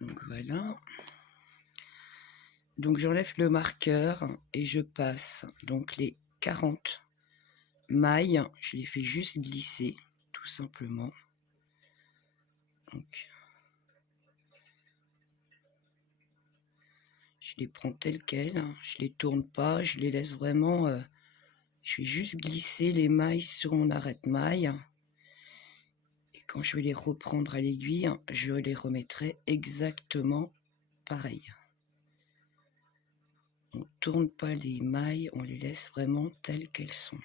Donc voilà. Donc j'enlève le marqueur et je passe donc les 40 mailles. Je les fais juste glisser, tout simplement. Donc je les prends telles quelles, je les tourne pas, je les laisse vraiment. Je fais juste glisser les mailles sur mon arrête-maille. Et quand je vais les reprendre à l'aiguille, je les remettrai exactement pareil. On ne tourne pas les mailles, on les laisse vraiment telles qu'elles sont.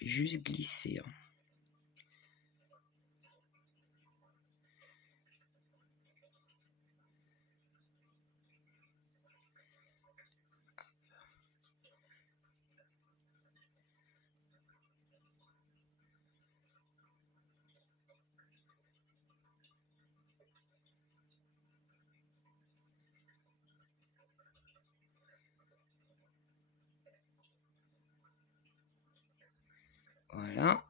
Juste glisser. Voilà.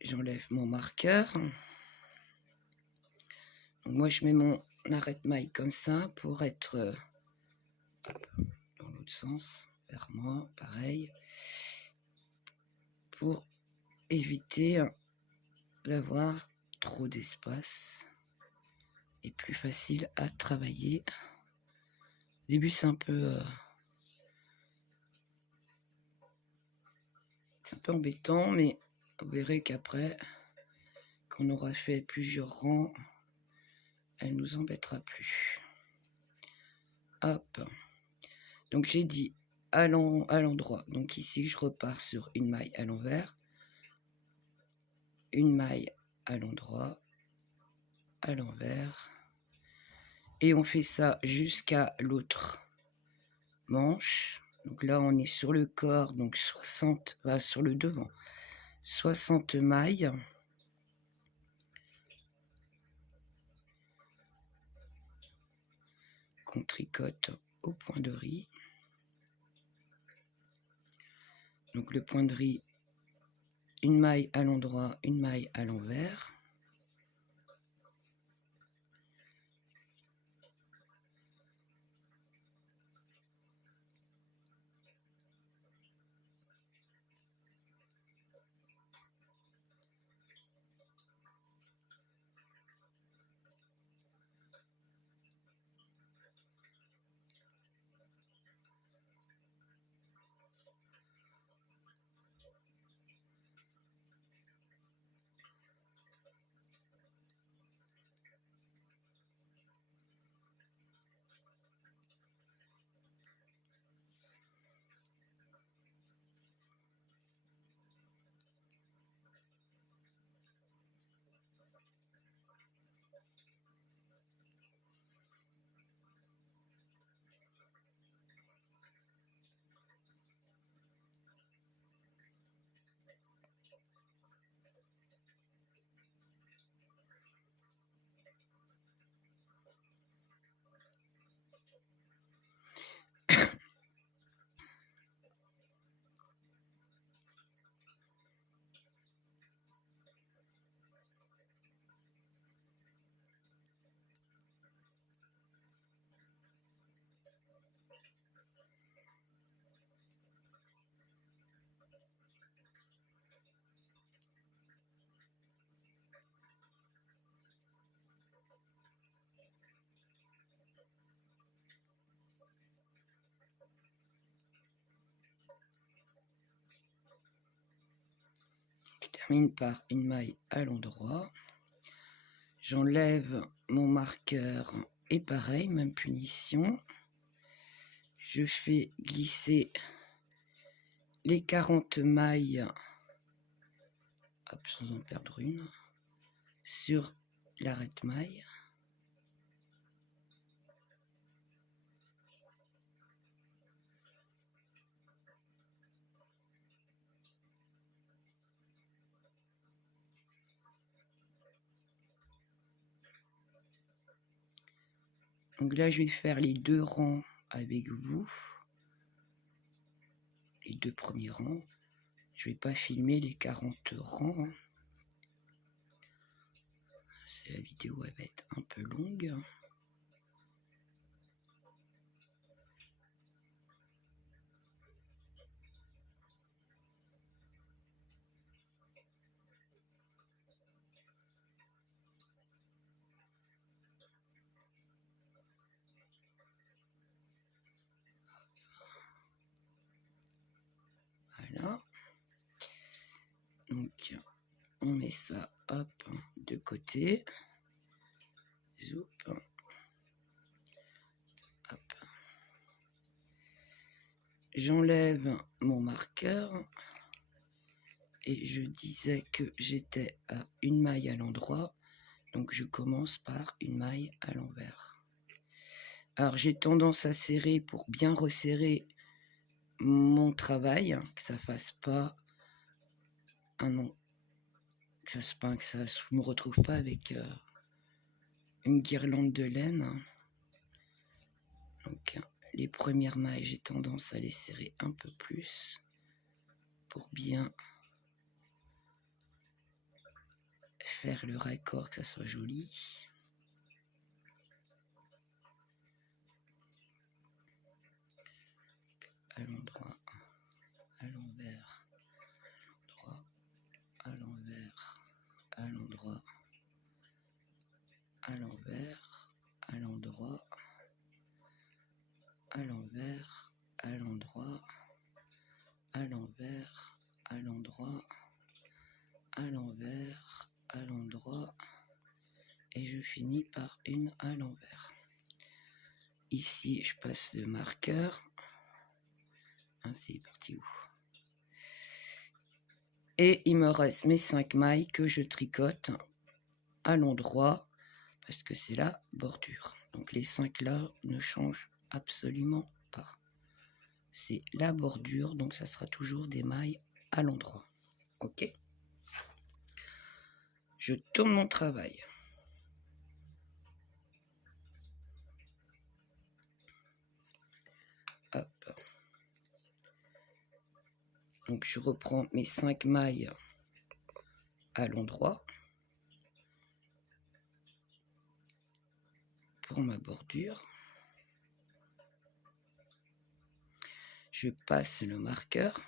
J'enlève mon marqueur. Donc moi, je mets mon arrête-maille comme ça pour être dans l'autre sens, vers moi, pareil, pour éviter d'avoir trop d'espace et plus facile à travailler. Au début, c'est un peu embêtant, mais vous verrez qu'après, quand on aura fait plusieurs rangs, elle nous embêtera plus. Hop. Donc j'ai dit à l'endroit. Donc ici, je repars sur une maille à l'envers, une maille à l'endroit, à l'envers, et on fait ça jusqu'à l'autre manche. Donc là, on est sur le corps, donc 60, sur le devant, 60 mailles. Qu'on tricote au point de riz. Donc le point de riz, une maille à l'endroit, une maille à l'envers. Je termine par une maille à l'endroit. J'enlève mon marqueur et pareil, même punition. Je fais glisser les 40 mailles, hop, sans en perdre une, sur l'arrête-maille. Donc là, je vais faire les 2 rangs avec vous. Les 2 premiers rangs. Je vais pas filmer les 40 rangs. parce que la vidéo elle va être un peu longue. Voilà. Donc, on met ça, hop, de côté. Zoup. Hop. J'enlève mon marqueur. Et je disais que j'étais à une maille à l'endroit. Donc, je commence par une maille à l'envers. Alors, j'ai tendance à serrer pour bien resserrer mon travail, que ça fasse pas un nom, que ça je me retrouve pas avec une guirlande de laine. Donc les premières mailles, j'ai tendance à les serrer un peu plus pour bien faire le raccord, que ça soit joli. À l'endroit, à l'envers, droit, à l'envers, à l'endroit, à l'envers, à l'endroit, à l'envers, à l'endroit, à l'envers, à l'endroit, à l'envers, à l'endroit, et je finis par une à l'envers. Ici, je passe le marqueur. C'est parti où? Et il me reste mes 5 mailles que je tricote à l'endroit parce que c'est la bordure. Donc les 5 là ne changent absolument pas. C'est la bordure, donc ça sera toujours des mailles à l'endroit. Ok? Je tourne mon travail. Hop. Donc je reprends mes 5 mailles à l'endroit pour ma bordure. Je passe le marqueur.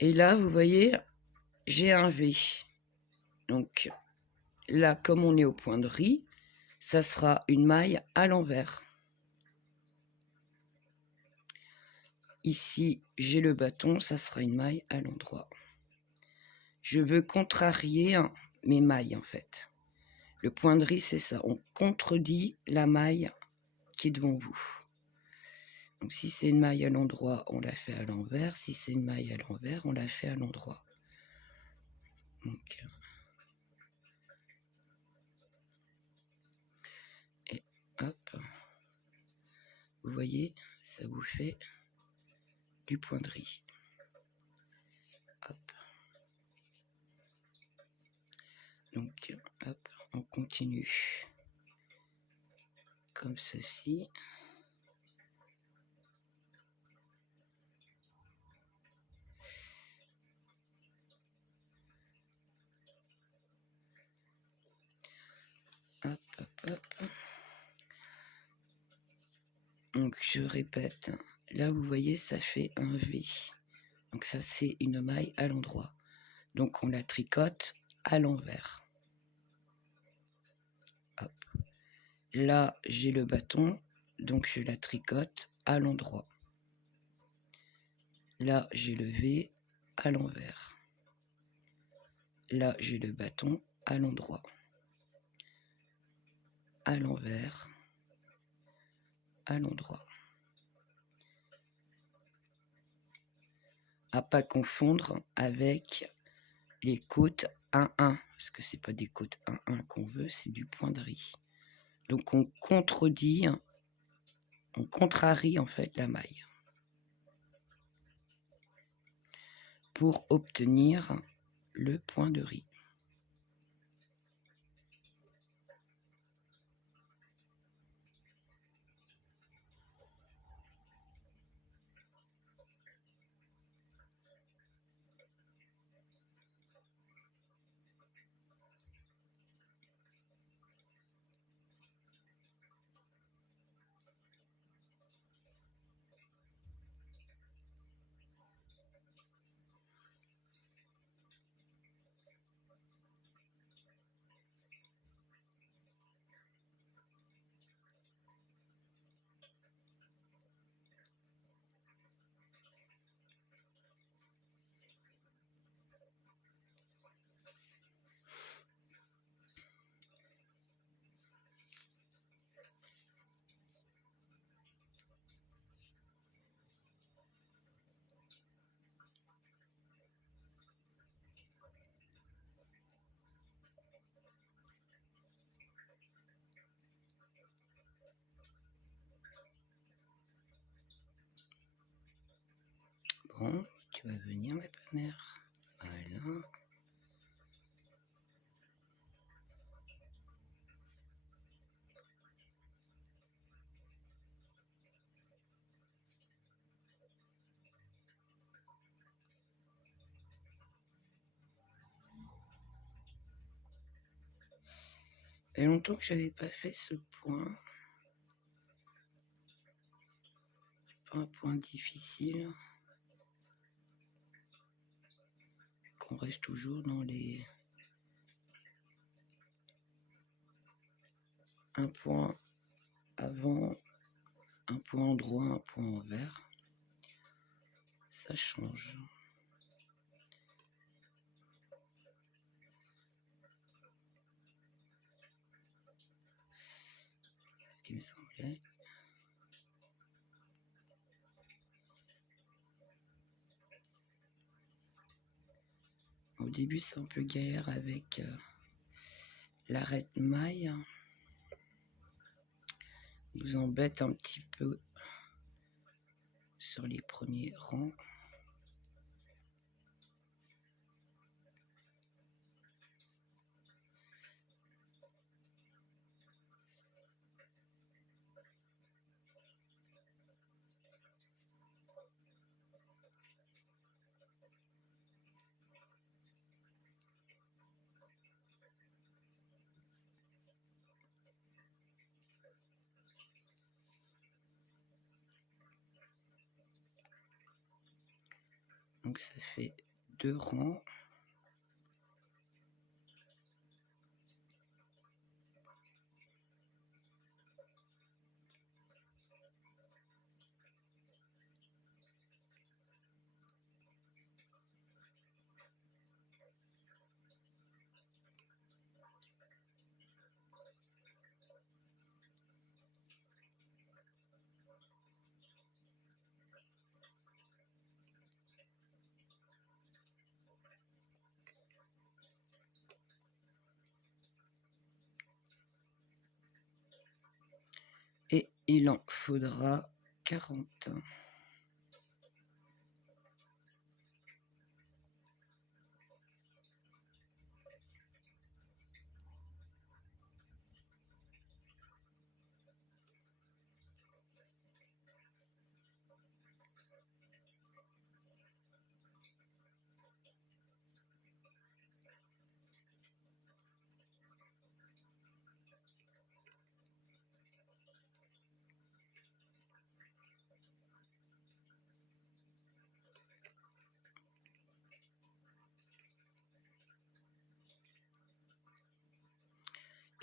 Et là, vous voyez, j'ai un V. Donc là, comme on est au point de riz, ça sera une maille à l'envers. Ici, j'ai le bâton, ça sera une maille à l'endroit. Je veux contrarier mes mailles, en fait. Le point de riz, c'est ça. On contredit la maille qui est devant vous. Donc, si c'est une maille à l'endroit, on la fait à l'envers. Si c'est une maille à l'envers, on la fait à l'endroit. Donc, et hop. Vous voyez, ça vous fait du point de riz. Hop. Donc, hop, on continue comme ceci. Hop, hop, hop. Donc, je répète. Là, vous voyez, ça fait un V. Donc, ça, c'est une maille à l'endroit. Donc, on la tricote à l'envers. Hop. Là, j'ai le bâton. Donc, je la tricote à l'endroit. Là, j'ai le V à l'envers. Là, j'ai le bâton à l'endroit. À l'envers. À l'endroit. À pas confondre avec les côtes 1-1, parce que c'est pas des côtes 1-1 qu'on veut, c'est du point de riz. Donc on contredit, on contrarie en fait la maille pour obtenir le point de riz. Tu vas venir, ma mère. Voilà. Il y a longtemps que j'avais pas fait ce point. Pas un point difficile. Qu'on reste toujours dans les... Un point avant, un point droit, un point envers. Ça change. Ce qui me semblait. Au début, c'est un peu galère avec l'arête maille. Nous embête un petit peu sur les premiers rangs. Donc ça fait 2 rangs. Et il en faudra 40.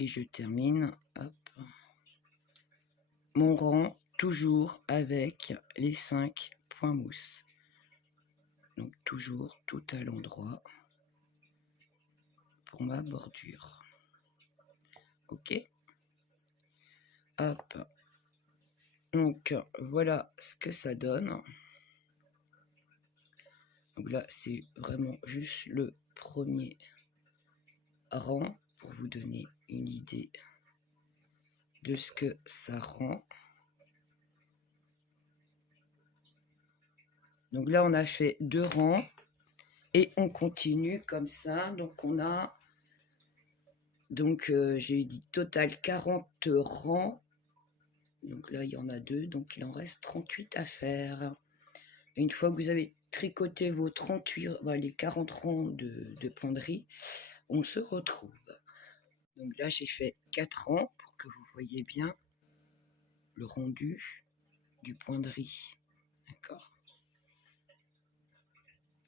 Et je termine, hop, mon rang toujours avec les 5 points mousse. Donc toujours tout à l'endroit pour ma bordure. Ok. Hop. Donc voilà ce que ça donne. Donc là c'est vraiment juste le premier rang pour vous donner une idée de ce que ça rend. Donc là on a fait 2 rangs et on continue comme ça. Donc on a, donc j'ai dit total 40 rangs. Donc là il y en a 2, donc il en reste 38 à faire. Et une fois que vous avez tricoté vos 38, les 40 rangs de ponderie, on se retrouve. Donc là j'ai fait 4 rangs pour que vous voyez bien le rendu du point de riz. D'accord.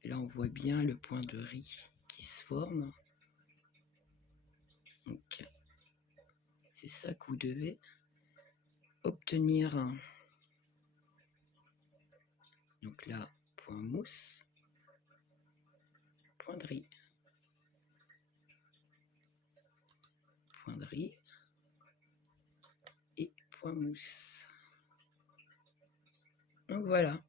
Là on voit bien le point de riz qui se forme. Donc c'est ça que vous devez obtenir. Donc là, point mousse, point de riz, point de riz et point mousse. Donc voilà.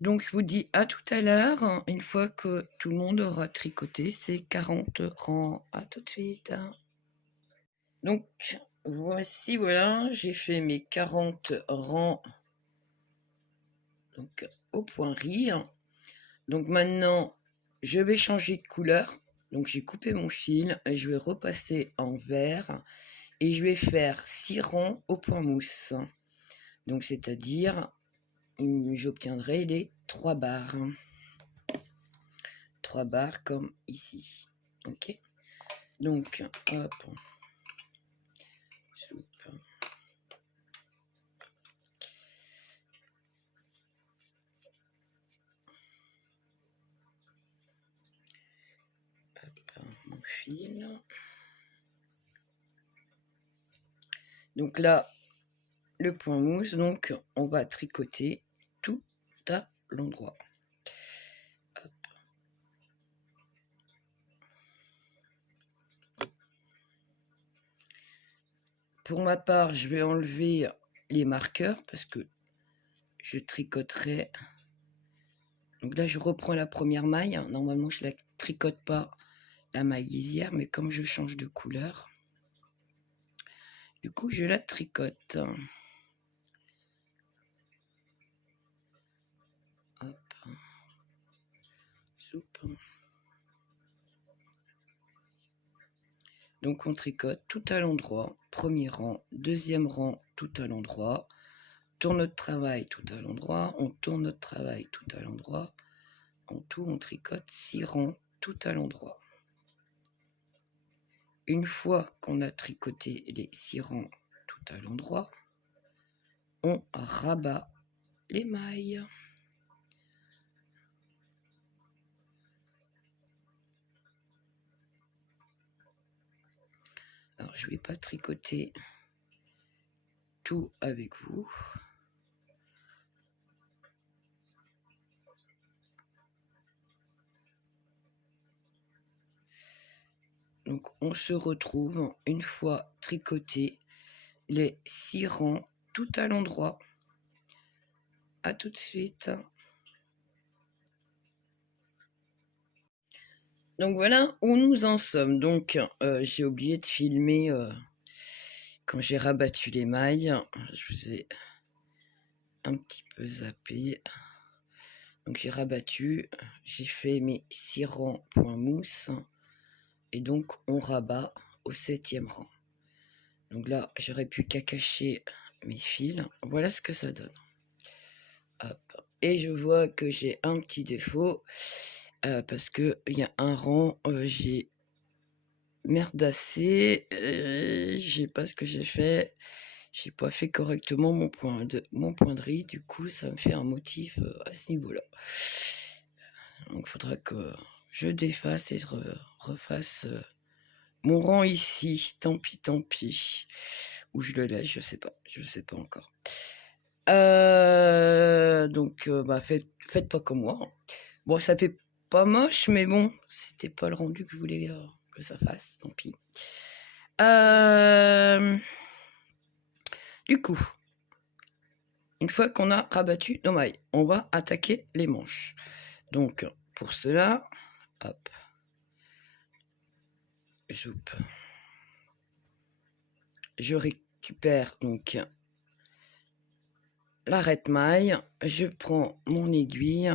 Donc je vous dis à tout à l'heure, une fois que tout le monde aura tricoté ces 40 rangs. À tout de suite. Donc voici, voilà, j'ai fait mes 40 rangs. Donc au point rire. Donc maintenant, je vais changer de couleur. Donc j'ai coupé mon fil et je vais repasser en vert et je vais faire 6 rangs au point mousse. Donc c'est-à-dire, j'obtiendrai les 3 barres. 3 barres comme ici. Ok. Donc, hop. Soupe. Hop, mon fil. Donc là, le point mousse, donc on va tricoter tout à l'endroit. Pour ma part, je vais enlever les marqueurs parce que je tricoterai. Donc là, je reprends la première maille. Normalement, je ne la tricote pas, la maille lisière, mais comme je change de couleur, du coup, je la tricote. Hop. Soupe. Donc, on tricote tout à l'endroit. Premier rang, deuxième rang, tout à l'endroit. Tourne notre travail tout à l'endroit. On tourne notre travail tout à l'endroit. En tout, on tricote 6 rangs tout à l'endroit. Une fois qu'on a tricoté les 6 rangs tout à l'endroit, on rabat les mailles. Alors, je ne vais pas tricoter tout avec vous. Donc, on se retrouve une fois tricoté les 6 rangs tout à l'endroit. À tout de suite. Donc, voilà où nous en sommes. Donc, j'ai oublié de filmer quand j'ai rabattu les mailles. Je vous ai un petit peu zappé. Donc, j'ai rabattu, j'ai fait mes 6 rangs point mousse. Et donc, on rabat au 7e rang. Donc là, j'aurais pu qu'à cacher mes fils. Voilà ce que ça donne. Hop. Et je vois que j'ai un petit défaut parce qu'il y a un rang, j'ai merdassé. Je sais pas ce que j'ai fait. J'ai pas fait correctement mon point de riz. Du coup, ça me fait un motif à ce niveau-là. Donc, il faudra que je défasse et je refasse mon rang ici. Tant pis, tant pis. Ou je le laisse, je sais pas. Je sais pas encore. Donc, bah, faites pas comme moi. Bon, ça fait pas moche, mais bon, c'était pas le rendu que je voulais que ça fasse. Tant pis. Du coup, une fois qu'on a rabattu nos mailles, on va attaquer les manches. Donc, pour cela, hop, je récupère donc l'arrête-maille, je prends mon aiguille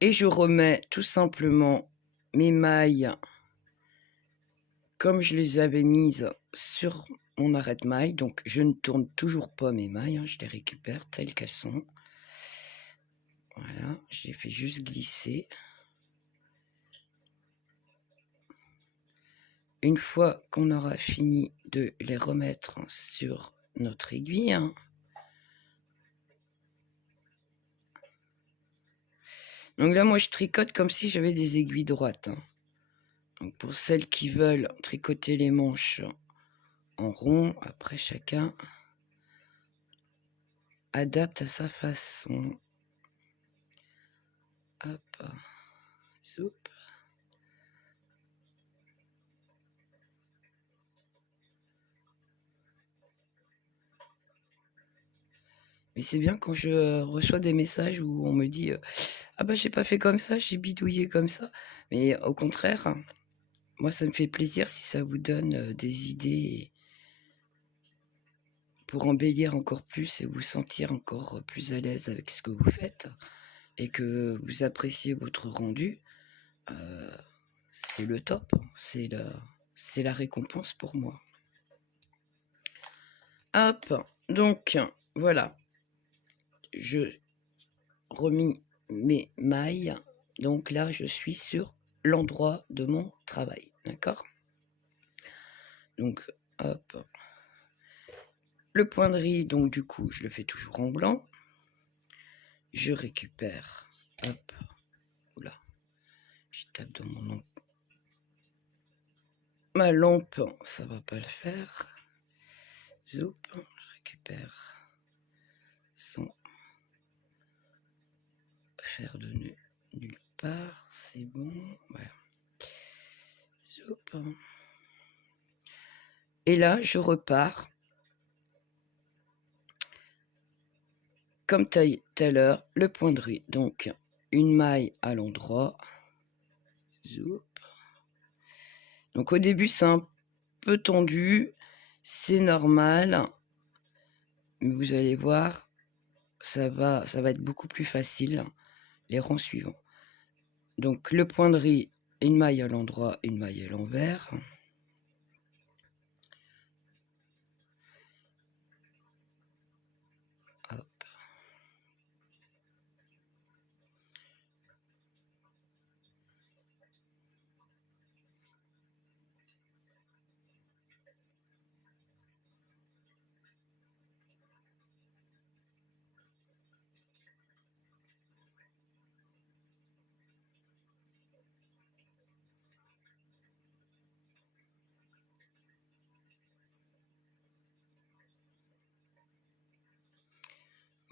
et je remets tout simplement mes mailles comme je les avais mises sur mon arrête-maille. Donc, je ne tourne toujours pas mes mailles, je les récupère telles qu'elles sont. Voilà, j'ai fait juste glisser. Une fois qu'on aura fini de les remettre sur notre aiguille, donc là, moi, je tricote comme si j'avais des aiguilles droites. Donc, pour celles qui veulent tricoter les manches en rond, après, chacun adapte à sa façon. Hop, zoup. Mais c'est bien quand je reçois des messages où on me dit ah bah j'ai pas fait comme ça, j'ai bidouillé comme ça. Mais au contraire, moi ça me fait plaisir si ça vous donne des idées pour embellir encore plus et vous sentir encore plus à l'aise avec ce que vous faites et que vous appréciez votre rendu, c'est le top, c'est la récompense pour moi. Hop, donc voilà, je remis mes mailles, donc là je suis sur l'endroit de mon travail, d'accord? Donc hop, le point de riz, donc du coup je le fais toujours en blanc, je récupère, hop, oula, je tape dans mon lampe. Ma lampe, ça va pas le faire. Zoup, je récupère sans faire de nœud nulle part, c'est bon, voilà. Zoup. Et là, je repars comme tout à l'heure, le point de riz. Donc, une maille à l'endroit. Zoup. Donc, au début, c'est un peu tendu. C'est normal. Mais vous allez voir, ça va être beaucoup plus facile les rangs suivants. Donc, le point de riz, une maille à l'endroit, une maille à l'envers. Hop.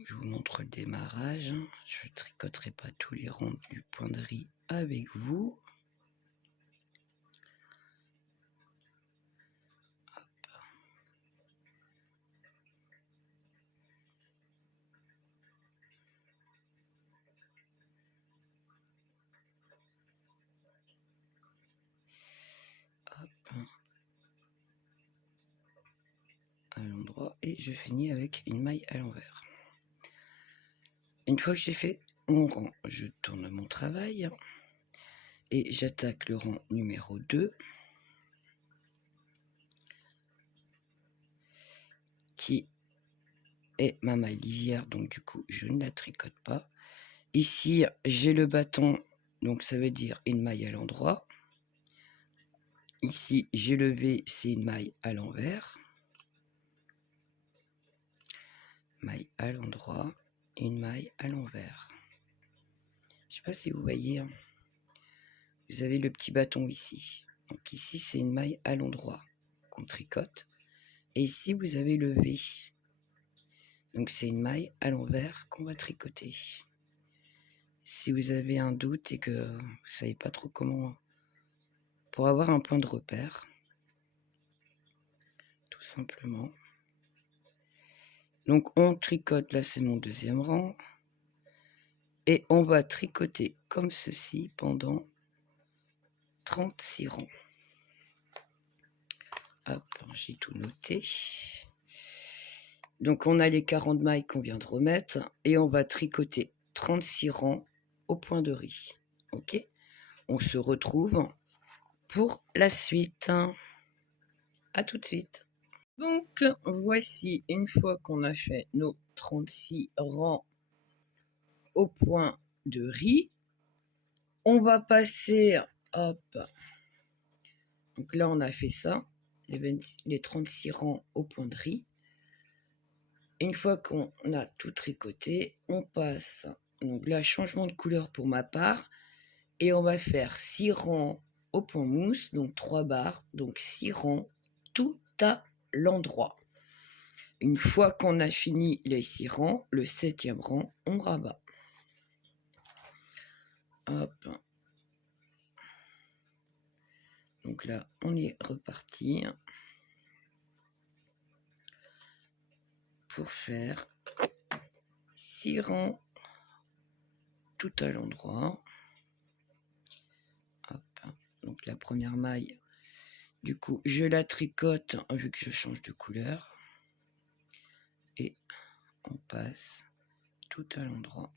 Je vous montre le démarrage. Je ne tricoterai pas tous les rangs du point de riz avec vous. Hop. À l'endroit et je finis avec une maille à l'envers. Une fois que j'ai fait mon rang, je tourne mon travail et j'attaque le rang numéro 2 qui est ma maille lisière, donc du coup je ne la tricote pas. Ici j'ai le bâton, donc ça veut dire une maille à l'endroit. Ici j'ai le V, c'est une maille à l'envers. Maille à l'endroit, une maille à l'envers. Je ne sais pas si vous voyez, hein. Vous avez le petit bâton ici. Donc ici c'est une maille à l'endroit qu'on tricote. Et ici vous avez le V. Donc c'est une maille à l'envers qu'on va tricoter. Si vous avez un doute et que vous ne savez pas trop comment, pour avoir un point de repère, tout simplement. Donc on tricote, là c'est mon deuxième rang. Et on va tricoter comme ceci pendant 36 rangs. Hop, j'ai tout noté. Donc on a les 40 mailles qu'on vient de remettre et on va tricoter 36 rangs au point de riz. Ok, on se retrouve pour la suite. À tout de suite. Donc voici, une fois qu'on a fait nos 36 rangs au point de riz, on va passer, hop, donc là on a fait ça, les 36 rangs au point de riz. Une fois qu'on a tout tricoté, on passe, donc là changement de couleur pour ma part, et on va faire 6 rangs au point mousse, donc 3 barres, donc 6 rangs tout à l'endroit. Une fois qu'on a fini les 6 rangs, le 7e rang, on rabat. Hop. Donc là, on est reparti pour faire 6 rangs tout à l'endroit. Hop. Donc la première maille, du coup, je la tricote vu que je change de couleur. et on passe tout à l'endroit.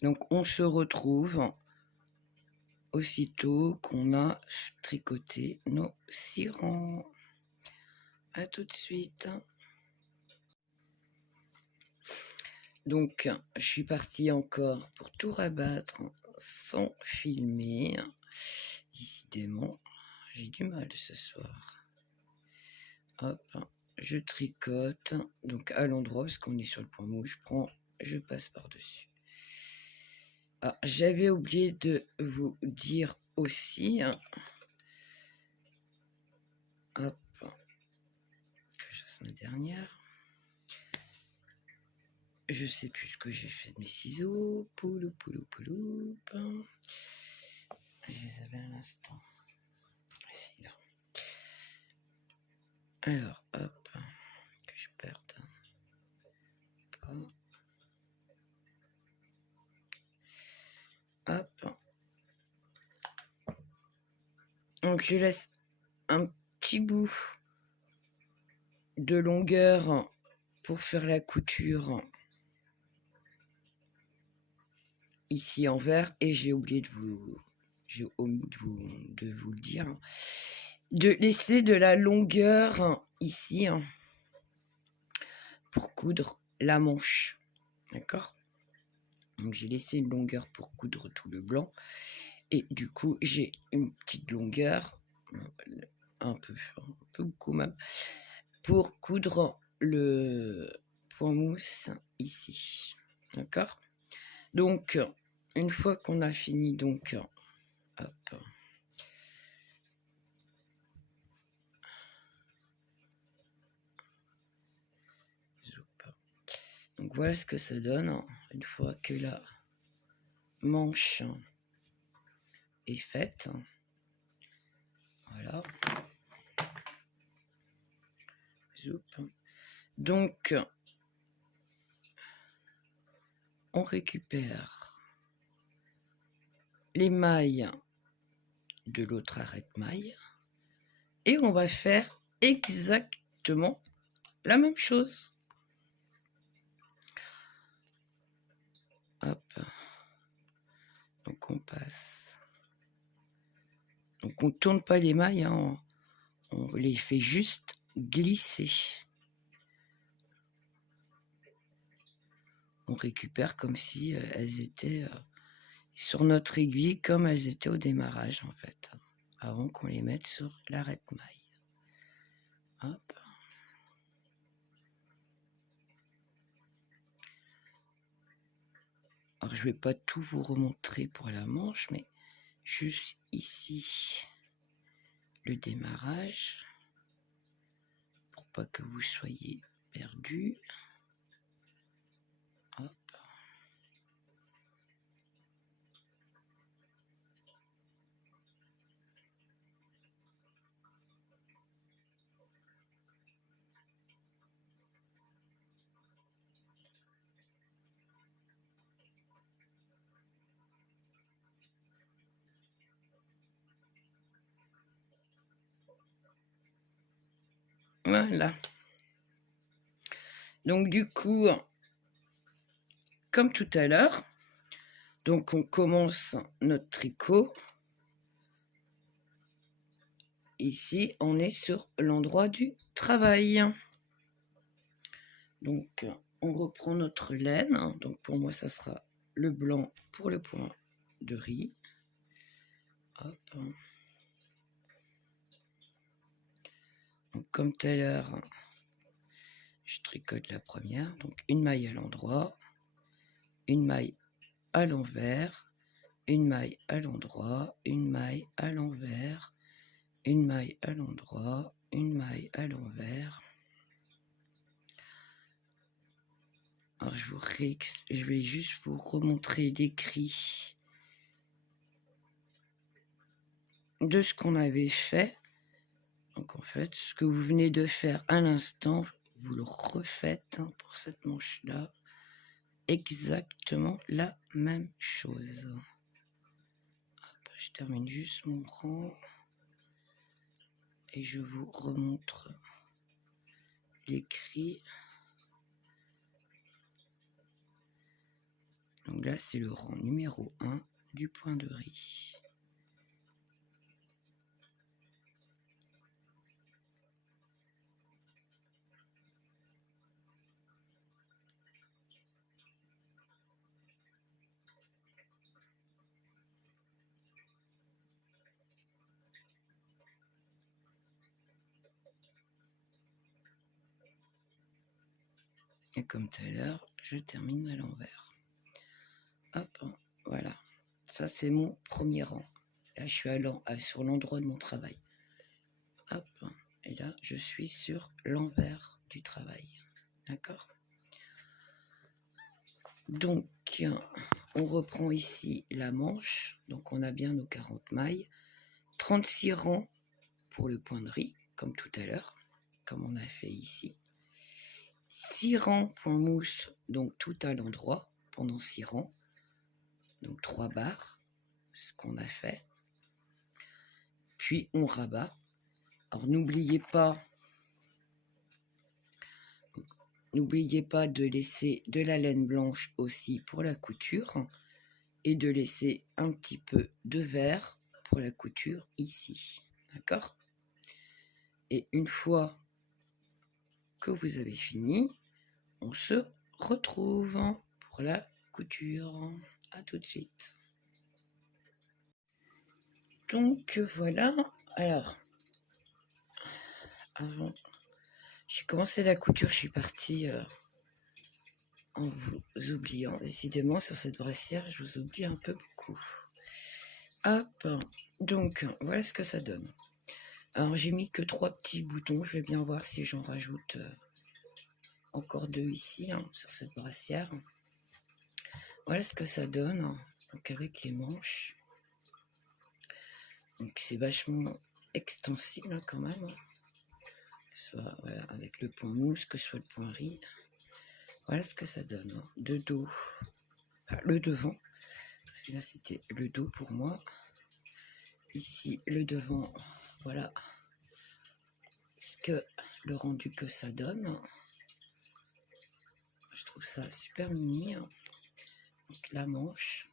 Donc on se retrouve aussitôt qu'on a tricoté nos 6 rangs. À tout de suite. Donc je suis partie encore pour tout rabattre sans filmer. Décidément, j'ai du mal ce soir. Hop, je tricote donc à l'endroit parce qu'on est sur le point mou. Je passe par-dessus. Ah, j'avais oublié de vous dire aussi, hop, que je fasse ma dernière. Je sais plus ce que j'ai fait de mes ciseaux. Poulou, poulou, poulou. Je les avais à l'instant. Ici, là. Alors, hop, que je perde pas. Hop. Donc, je laisse un petit bout de longueur pour faire la couture ici en vert. Et j'ai omis de vous le dire, de laisser de la longueur ici pour coudre la manche. D'accord? Donc, j'ai laissé une longueur pour coudre tout le blanc. Et du coup, j'ai une petite longueur, un peu beaucoup même, pour coudre le point mousse ici. D'accord? Donc, une fois qu'on a fini, donc, hop. Donc, voilà ce que ça donne une fois que la manche est faite. Voilà. Donc, on récupère les mailles de l'autre arrête-maille et on va faire exactement la même chose. Hop. Donc, on passe. Donc, on ne tourne pas les mailles, on les fait juste glisser. On récupère comme si elles étaient sur notre aiguille, comme elles étaient au démarrage, en fait, avant qu'on les mette sur l'arrête-maille. Hop. Alors, je ne vais pas tout vous remontrer pour la manche, mais juste ici, le démarrage, pour pas que vous soyez perdus. Hop. Voilà. Donc, du coup, comme tout à l'heure, donc on commence notre tricot. Ici, on est sur l'endroit du travail. Donc, on reprend notre laine. Donc, pour moi, ça sera le blanc pour le point de riz. Hop. Donc, comme tout à l'heure, je tricote la première. Donc, une maille à l'endroit, une maille à l'envers, une maille à l'endroit, une maille à l'envers, une maille à l'endroit, une maille à l'envers, Alors je vais juste vous remontrer l'écrit de ce qu'on avait fait. Donc en fait, ce que vous venez de faire à l'instant, vous le refaites pour cette manche-là. Exactement la même chose. Hop, je termine juste mon rang et je vous remontre l'écrit. Donc là, c'est le rang numéro 1 du point de riz. Et comme tout à l'heure, je termine à l'envers. Hop, voilà. Ça, c'est mon premier rang. Là, je suis sur l'endroit de mon travail. Hop, et là, je suis sur l'envers du travail. D'accord? Donc, on reprend ici la manche. Donc, on a bien nos 40 mailles. 36 rangs pour le point de riz, comme tout à l'heure, comme on a fait ici. 6 rangs point mousse, donc tout à l'endroit, pendant 6 rangs. Donc 3 barres, ce qu'on a fait. Puis on rabat. Alors n'oubliez pas de laisser de la laine blanche aussi pour la couture et de laisser un petit peu de vert pour la couture ici. D'accord? Et une fois que vous avez fini, on se retrouve pour la couture. À tout de suite. Donc voilà, alors, avant, j'ai commencé la couture, je suis partie en vous oubliant. Décidément, sur cette brassière, je vous oublie un peu beaucoup. Hop, donc voilà ce que ça donne. Alors j'ai mis que 3 petits boutons, je vais bien voir si j'en rajoute encore 2 ici, sur cette brassière. Voilà ce que ça donne, donc avec les manches. Donc c'est vachement extensible quand même. Que ce soit voilà, avec le point mousse, que ce soit le point riz. Voilà ce que ça donne. De dos, enfin, le devant. Parce que là c'était le dos pour moi. Ici le devant, voilà ce que le rendu que ça donne. Je trouve ça super mimi. Donc la manche.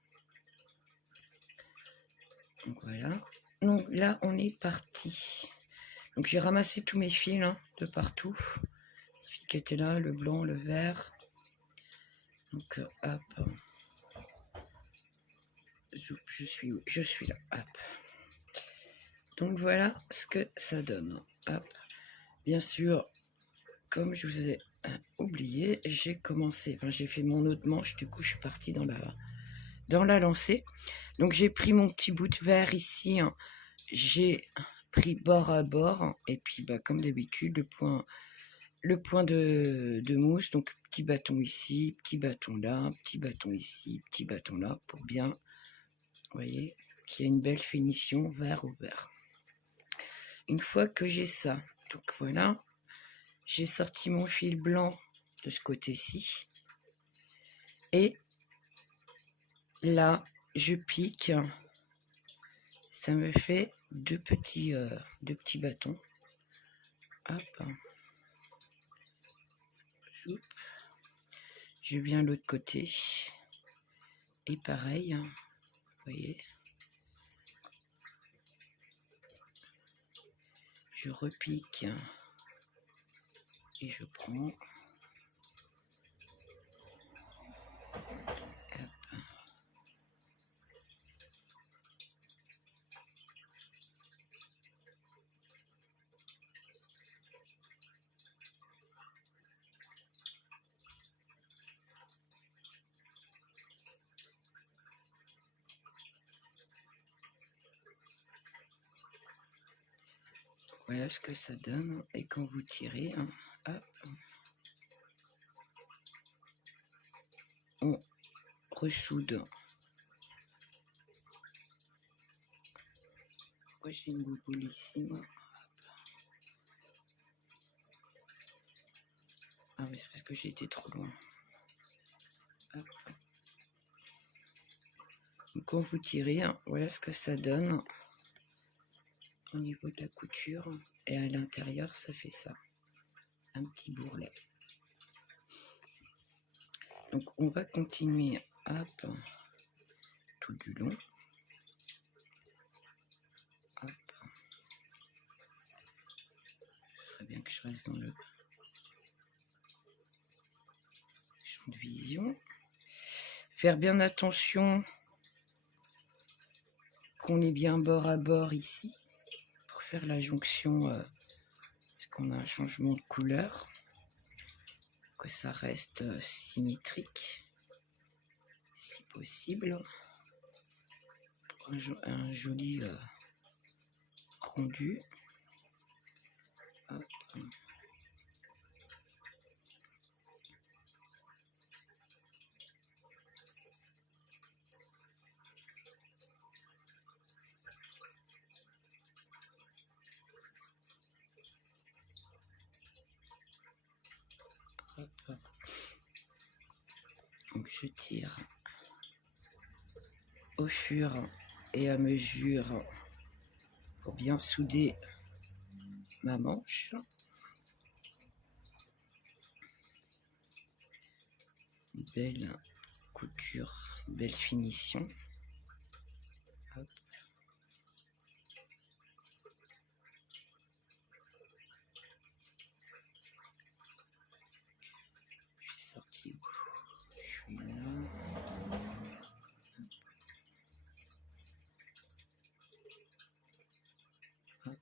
Donc voilà. Donc là on est parti. Donc j'ai ramassé tous mes fils de partout. Les fils qui étaient là, le blanc, le vert. Donc hop. Je suis là. Hop. Donc voilà ce que ça donne. Hop. Bien sûr, comme je vous ai oublié, j'ai fait mon autre manche. Du coup, je suis partie dans la lancée. Donc j'ai pris mon petit bout de verre ici. J'ai pris bord à bord. Et puis, comme d'habitude, le point de mousse. Donc petit bâton ici, petit bâton là, petit bâton ici, petit bâton là, pour bien, vous voyez, qu'il y ait une belle finition vert au vert. Une fois que j'ai ça, donc voilà, j'ai sorti mon fil blanc de ce côté-ci. Et là, je pique. Ça me fait deux petits bâtons. Hop. Je viens de l'autre côté. Et pareil, vous voyez. Je repique. Et je prends. Voilà ce que ça donne. Et quand vous tirez, hop. on ressoude. Pourquoi j'ai une bouboule ici, moi? Ah oui, c'est parce que j'ai été trop loin. Hop. Donc quand vous tirez, voilà ce que ça donne au niveau de la couture. Et à l'intérieur, ça fait ça. Un petit bourrelet. Donc on va continuer, hop, tout du long. Hop. Ce serait bien que je reste dans le champ de vision. Faire bien attention qu'on est bien bord à bord ici pour faire la jonction, parce qu'on a un changement de couleur, que ça reste symétrique si possible pour un joli rendu. Hop. Hop. Donc je tire au fur et à mesure pour bien souder ma manche. Belle couture, belle finition. Hop. Je suis sortie où? Je suis là. Hop.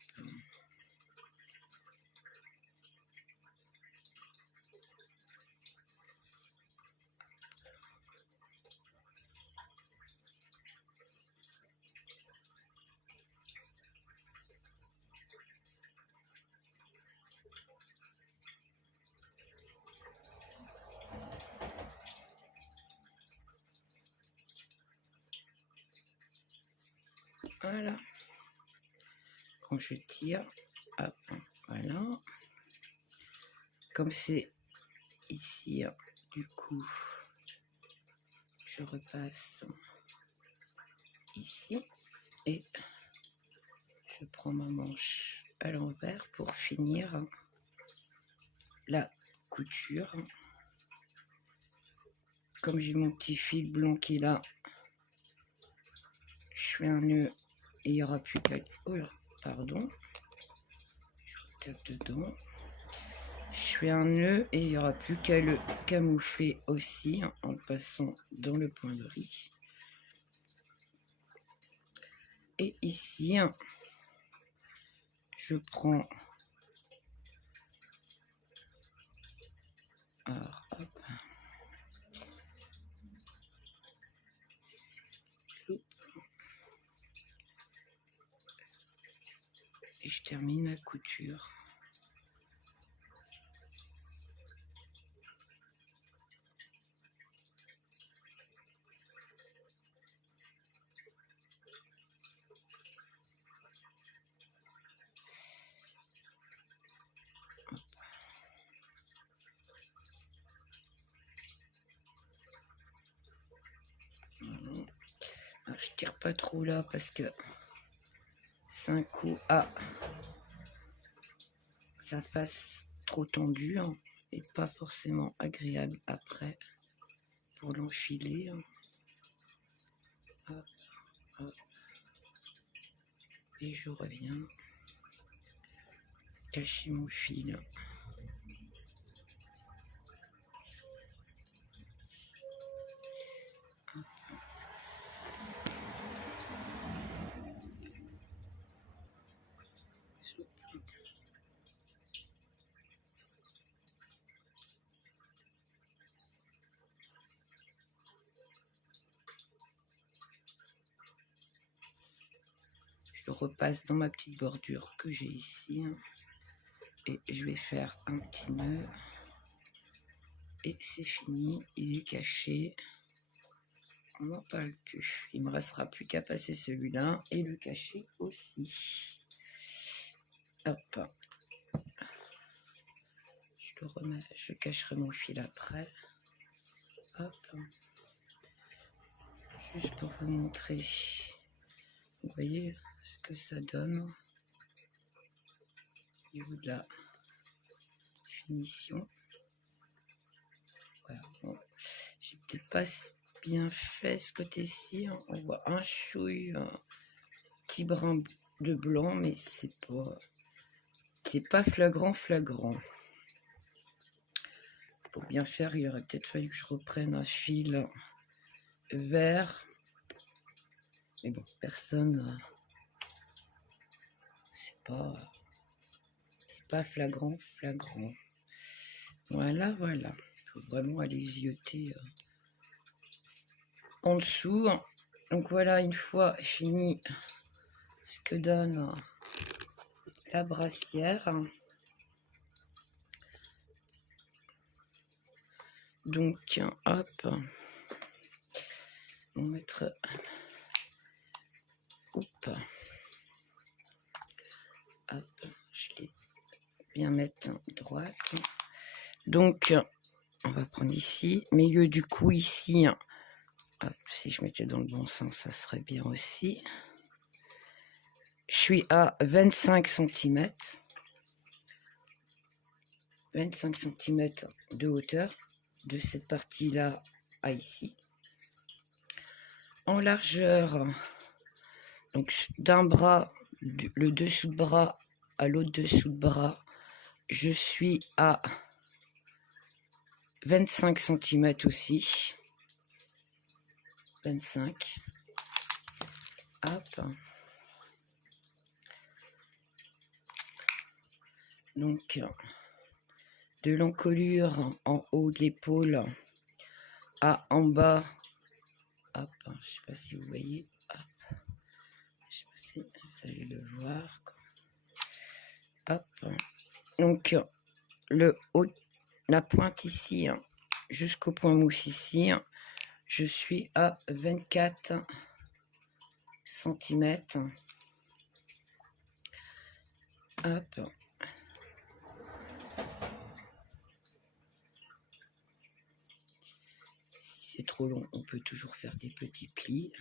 Voilà. Quand je tire, hop, voilà. Comme c'est ici, du coup, je repasse ici et je prends ma manche à l'envers pour finir la couture. Comme j'ai mon petit fil blanc qui est là, je fais un nœud et il n'y aura plus qu'à... Oh là, pardon. Je tape dedans. Je fais un nœud et il n'y aura plus qu'à le camoufler aussi en passant dans le point de riz. Et ici, je prends... Alors, hop. Et je termine ma couture. Alors, je tire pas trop là parce que c'est un coup à ça passe trop tendu et pas forcément agréable après pour l'enfiler. Hop, hop. Et je reviens cacher mon fil. Je repasse dans ma petite bordure que j'ai ici et je vais faire un petit nœud Et c'est fini, il est caché. On n'en parle plus. Il ne me restera plus qu'à passer celui-là et le cacher aussi. Hop. Je le remets, je cacherai mon fil après. Hop. Juste pour vous montrer. Vous voyez ce que ça donne au niveau de la finition. Voilà. Bon. J'ai peut-être pas bien fait ce côté-ci. On voit un chouille, un petit brin de blanc, mais c'est pas flagrant. Pour bien faire, il aurait peut-être fallu que je reprenne un fil vert. Mais bon, personne, c'est pas flagrant. Voilà. Il faut vraiment aller zioter en dessous. Donc voilà, une fois fini ce que donne la brassière. Donc, hop, on va mettre, hop, je vais bien mettre droite. Donc, on va prendre ici, milieu du cou ici. Hop, si je mettais dans le bon sens, ça serait bien aussi. Je suis à 25 cm. 25 cm de hauteur de cette partie-là à ici. En largeur, donc d'un bras, le dessous de bras à l'autre dessous de bras, je suis à 25 cm aussi. 25. Hop. Donc, de l'encolure en haut de l'épaule à en bas. Hop, je ne sais pas si vous voyez. Hop. Je sais pas si vous allez le voir. Hop. Donc, le haut, la pointe ici, jusqu'au point mousse ici, je suis à 24 cm. Hop. Si c'est trop long, on peut toujours faire des petits plis.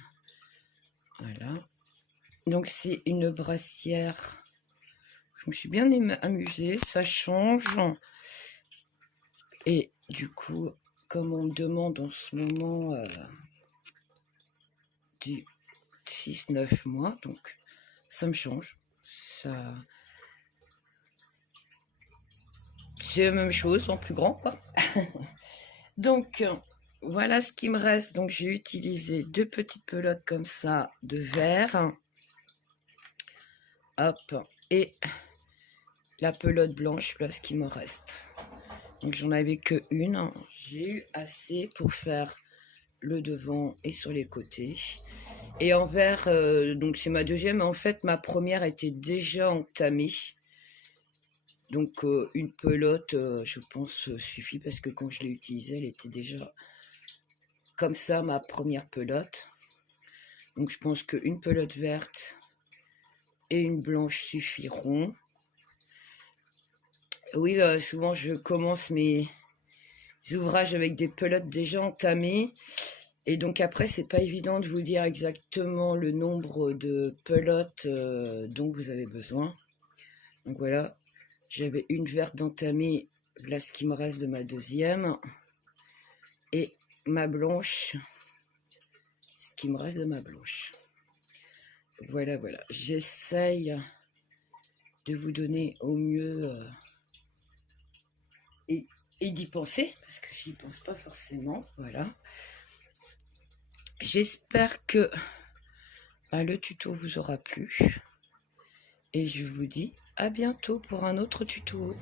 Voilà. Donc c'est une brassière. Je me suis bien amusée, ça change. Et du coup, comme on me demande en ce moment du 6-9 mois, donc ça me change. Ça, c'est la même chose en plus grand, quoi. Donc voilà ce qui me reste. Donc j'ai utilisé 2 petites pelotes comme ça de verre. Hop, et la pelote blanche, là ce qui me reste. Donc j'en avais que une. J'ai eu assez pour faire le devant et sur les côtés. Et en vert, donc c'est ma deuxième. En fait, ma première était déjà entamée. Donc une pelote, je pense, suffit parce que quand je l'ai utilisée, elle était déjà comme ça, ma première pelote. Donc je pense qu'une pelote verte et une blanche suffiront. Oui, souvent je commence mes ouvrages avec des pelotes déjà entamées. Et donc après, c'est pas évident de vous dire exactement le nombre de pelotes dont vous avez besoin. Donc voilà, j'avais une verte entamée, là ce qui me reste de ma deuxième. Et ma blanche, ce qui me reste de ma blanche. Voilà. J'essaye de vous donner au mieux et d'y penser, parce que j'y pense pas forcément. Voilà. J'espère que le tuto vous aura plu. Et je vous dis à bientôt pour un autre tuto.